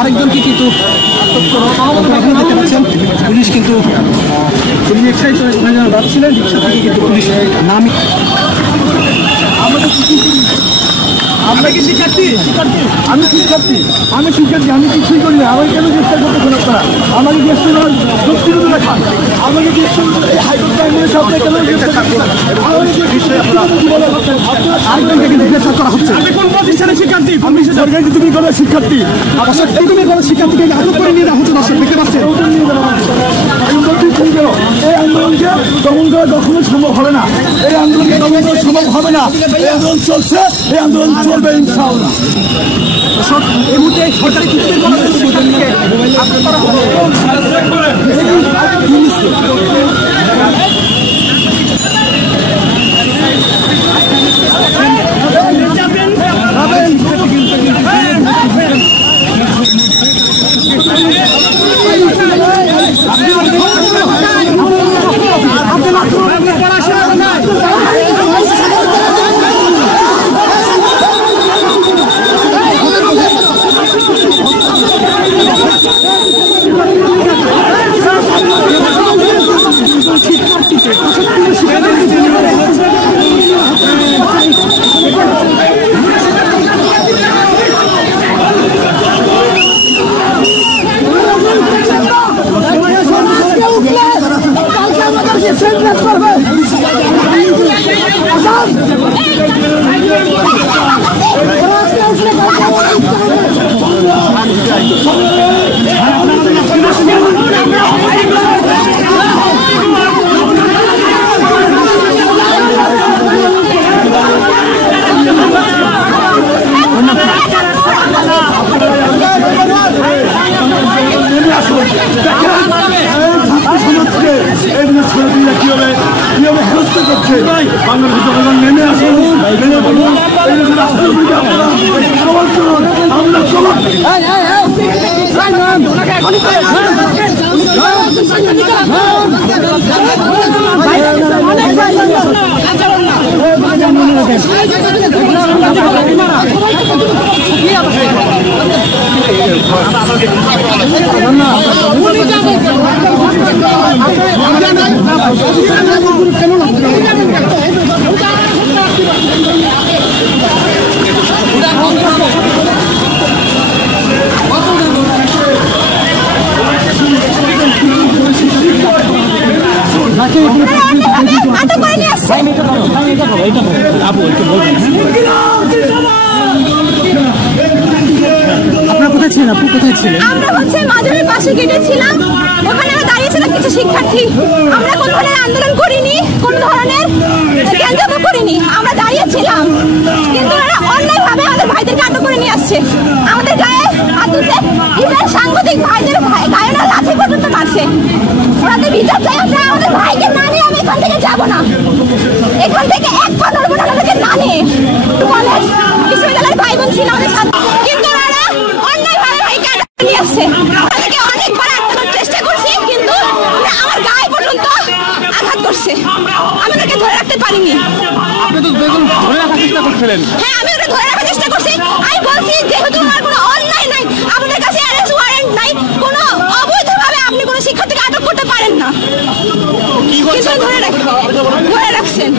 আরেকজনকে কিন্তু দেখতে পাচ্ছেন পুলিশ কিন্তু এক্সাইজ যাচ্ছিলেন রিক্সা থেকে কিন্তু পুলিশ নামি। আমরা কি শিক্ষার্থী? আমি শিক্ষার্থী, আমি কিছুই করি না। আমাকে কেন চেষ্টা করতেছেন আপনারা? আমাকে দেশ যুক্তিগত দেখান, আমাকে দেশ হাইকোর্ট কেন চেষ্টা করছেন? করা হচ্ছে কোন প্রতিষ্ঠানের শিক্ষার্থী? সরকারি তুমি কোনো শিক্ষার্থী, তুমি কোনো শিক্ষার্থীকে আটক করে নিয়ে হচ্ছে দর্শক দেখতে পাচ্ছেন। এই আন্দোলনকে দমন করা কখনো সম্ভব হবে না। এই আন্দোলনকে দমন করা সম্ভব হবে না। এই আন্দোলন চলছে, এই আন্দোলন চলবে ইনশাআল্লাহ। এই মুহূর্তে সরকারি আমরা হচ্ছে মাধবের পাশে গেটেছিলাম, ওখানে আমরা দাঁড়িয়েছিলাম কিছু শিক্ষার্থী। আমরা কোন ধরনের আন্দোলন করিনি, কোন ধরনের কেন্দ্র করিনি, আমরা দাঁড়িয়েছিলাম। কিন্তু ওরা অন্যায়ভাবে আমাদের ভাইদেরকে আটক করে নিয়ে আসছে, আমাদের গায়ে হাত তুলছে, ইভেন সাংবাদিক ভাইদের গায়ে না লাঠি পর্যন্ত মারছে। ওনাদের বিচার চাই আমরা, আমাদের ভাইকে না নিয়ে আমি এখান থেকে যাবো না, এখান থেকে এক পা নড়বো না আমাদেরকে না নিয়ে। কলেজ বিশ্ববিদ্যালয়ের ভাই বোন ছিল আমাদের সাথে, কিন্তু ওরা অন্যায়ভাবে ভাইকে আটক করে নিয়ে আসছে। আমাদেরকে অনেকবার আটকানোর চেষ্টা করছি, কিন্তু আমার গায়ে পর্যন্ত আঘাত করছে, আমাদেরকে ধরে রাখতে পারিনি। আপনি তো ধরে রাখার চেষ্টা করছিলেন। হ্যাঁ, আমি ওটা ধরে রাখার চেষ্টা করছি। আমি বলছি যেহেতু আমার কোনো অন্যায় নাই, আপনাদের কাছে অ্যারেস্ট ওয়ারেন্ট নাই, কোনো অবৈধভাবে আপনি কোনো শিক্ষার্থীকে আটক করতে পারেন না, কিন্তু ধরে রাখছেন।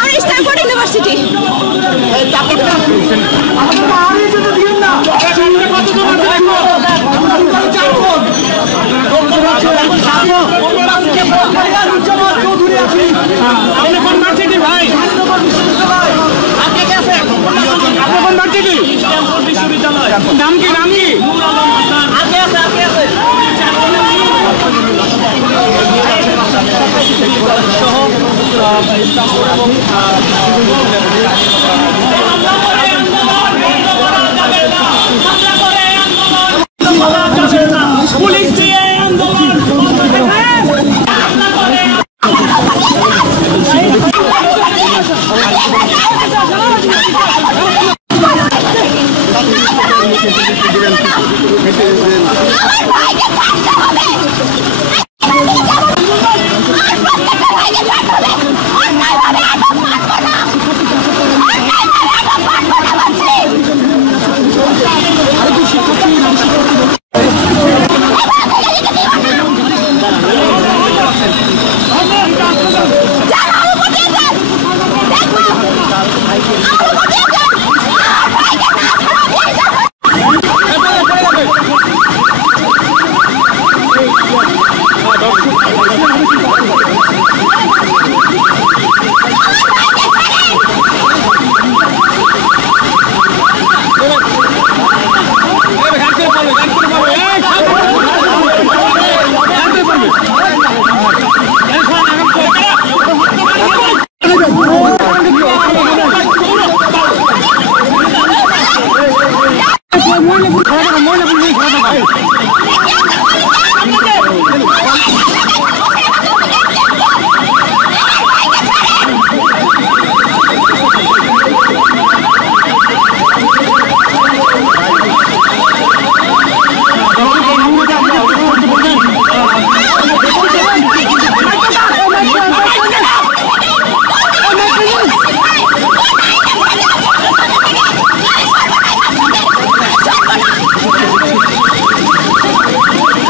আর স্ট্যানফোর্ড ইউনিভার্সিটি। আপনি কোন ভার্সিটি ভাই? আপনি কোন ভার্সিটি? নাম কি? নাম কি? আগে আছে, আগে আছে। পুলিশ দিয়ে আন্দোলন আমার ভাইকে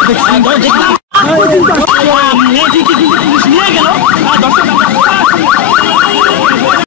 দেখলাম পুলিশ নিয়ে গেল দর্শক